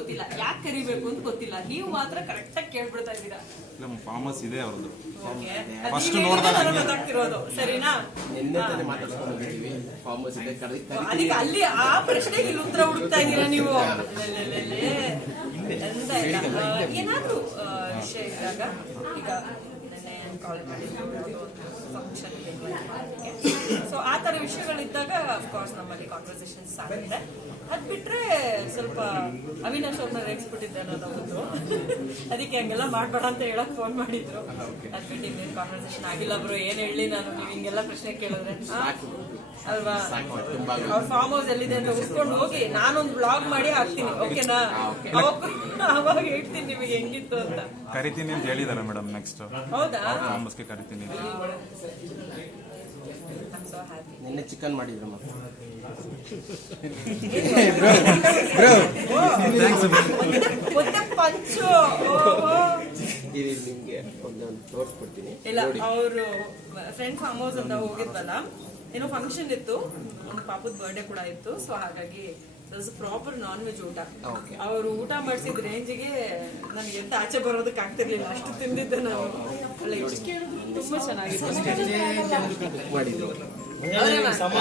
ಗೊತ್ತಿಲ್ಲ. ಯಾಕೆ ಕರಿಬೇಕು ಅಂತ ಗೊತ್ತಿಲ್ಲ. ನೀವು ಮಾತ್ರ ಕರೆಕ್ಟ್ ಆಗಿ ಕೇಳ್ಬಿಡ್ತಾ ಇದ್ದೀರಾ. ನಮ್ಮ ಫಾರ್ಮಸ್ ಇದೆ ಅವ್ರದ್ದು. ಫಸ್ಟ್ ನೋಡಿದಾಗ First ನೀವ್ ನೋಡ್ದಾಗ ಹೇಳಿದ್ರೆ ಹಂಗೆ. ಗೊತ್ತಾಗ್ತಿರೋದು ಸರಿನಾ? ನಿನ್ನೆ ತಾನೇ ಮಾತಾಡ್ಸ್ಕೊಂಡು ಬಂದಿದ್ದೀವಿ ಇದೆ ಹೌಸ್ ಇದೆ ಕರಿ ಅದಕ್ಕೆ ಅಲ್ಲಿ ಆ ಪ್ರಶ್ನೆಗೆ ಇಲ್ಲಿ ಉತ್ತರ ಹುಡುಕ್ತಾ ಇದ್ದೀರಾ ನೀವು? ಏನಾದ್ರು ಎಂತ ಇಲ್ಲ. ಆ, ಏನಾದ್ರೂ ಆ, ವಿಷಯ ಇದ್ದಾಗ ಈಗ ನೆನ್ನೆ ಕಾಲ್ ಮಾಡಿ ಫಂಕ್ಷನ್ ವಿಷಯಗಳಿದ್ದಾಗ ಅಫ್ಕೋರ್ಸ್ ನಮ್ಮಲ್ಲಿ ಕಾನ್ವರ್ಸೇಷನ್ ಆಗುತ್ತೆ ಅದ್ ಬಿಟ್ರೆ ಸ್ವಲ್ಪ ಅವಿನಾಶ್ ಅವ್ರನ್ನ ರೇಗಿಸ್ಬಿಟ್ಟಿದ್ದೆ ಅನ್ನೋದು ಅದಕ್ಕೆ ಹಂಗೆಲ್ಲ ಮಾಡ್ಬೇಡ ಅಂತ ಹೇಳಕ್ ಫೋನ್ ಮಾಡಿದ್ರು. ಅದ್ ಬಿಟ್ಟು ಇನ್ನೇನು ಕಾನ್ವರ್ಸೇಷನ್ ಆಗಿಲ್ಲ ಬ್ರೋ ಏನ್ ಹೇಳಿ ನಾನು ನೀವು ಹಿಂಗೆಲ್ಲ ಪ್ರಶ್ನೆ ಕೇಳಿದ್ರೆ? ಅಲ್ವಾ? ಅವ್ರ ಫಾರ್ಮ್ ಹೌಸ್ ಎಲ್ಲಿದೆ ಅಂತ ಉಸ್ಕೊಂಡು ಹೋಗಿ ನಾನೊಂದು ಬ್ಲಾಗ್ ಮಾಡಿ ಹಾಕ್ತೀನಿ ಓಕೆನಾ ಅವಾಗ ಹೇಳ್ತೀನಿ ನಿಮಗೆ ಹೆಂಗಿತ್ತು ಅಂತ. ಕರಿತೀನಿ ಅಂತ ಹೇಳಿದಾರೆ ಮೇಡಮ್ ನೆಕ್ಸ್ಟ್ ಹೌದಾ? ಕರಿತೀನಿ ನಿನ್ನೆ ಚಿಕನ್ ಮಾಡಿದ್ರು ಮತ್ತೆ. ಇದು ನಿಮ್ಗೆ ಒಂದು ತೋರಿಸ್ಕೊಡ್ತೀನಿ. ಇಲ್ಲ ಅವರು ಫ್ರೆಂಡ್ ಫಾರ್ಮ್ ಹೌಸ್ ಅಂತ ಹೋಗಿದ್ವಲ್ಲ ಏನೋ ಫಂಕ್ಷನ್ ಇತ್ತು ಒಂದು ಪಾಪದ ಬರ್ಡೇ ಕೂಡ ಇತ್ತು ಸೊ ಹಾಗಾಗಿ ಪ್ರಾಪರ್ ನಾನ್ ವೆಜ್ ಊಟ. ಅವರು ಊಟ ಮಾಡಿಸಿದ ರೇಂಜಿಗೆ ನನಗೆ ಎಂತ ಆಚೆ ಬರೋದಕ್ಕೆ ಆಗ್ತಿರ್ಲಿಲ್ಲ ಅಷ್ಟು ತಿಂದಿದ್ದೆ ನಾನು. ಅಲ್ಲ ಎಷ್ಟು ಕೇಳಿದ್ರು ತುಂಬಾ ಚೆನ್ನಾಗಿತ್ತು. ಮಾಡಿದ್ರು ಅವರೇ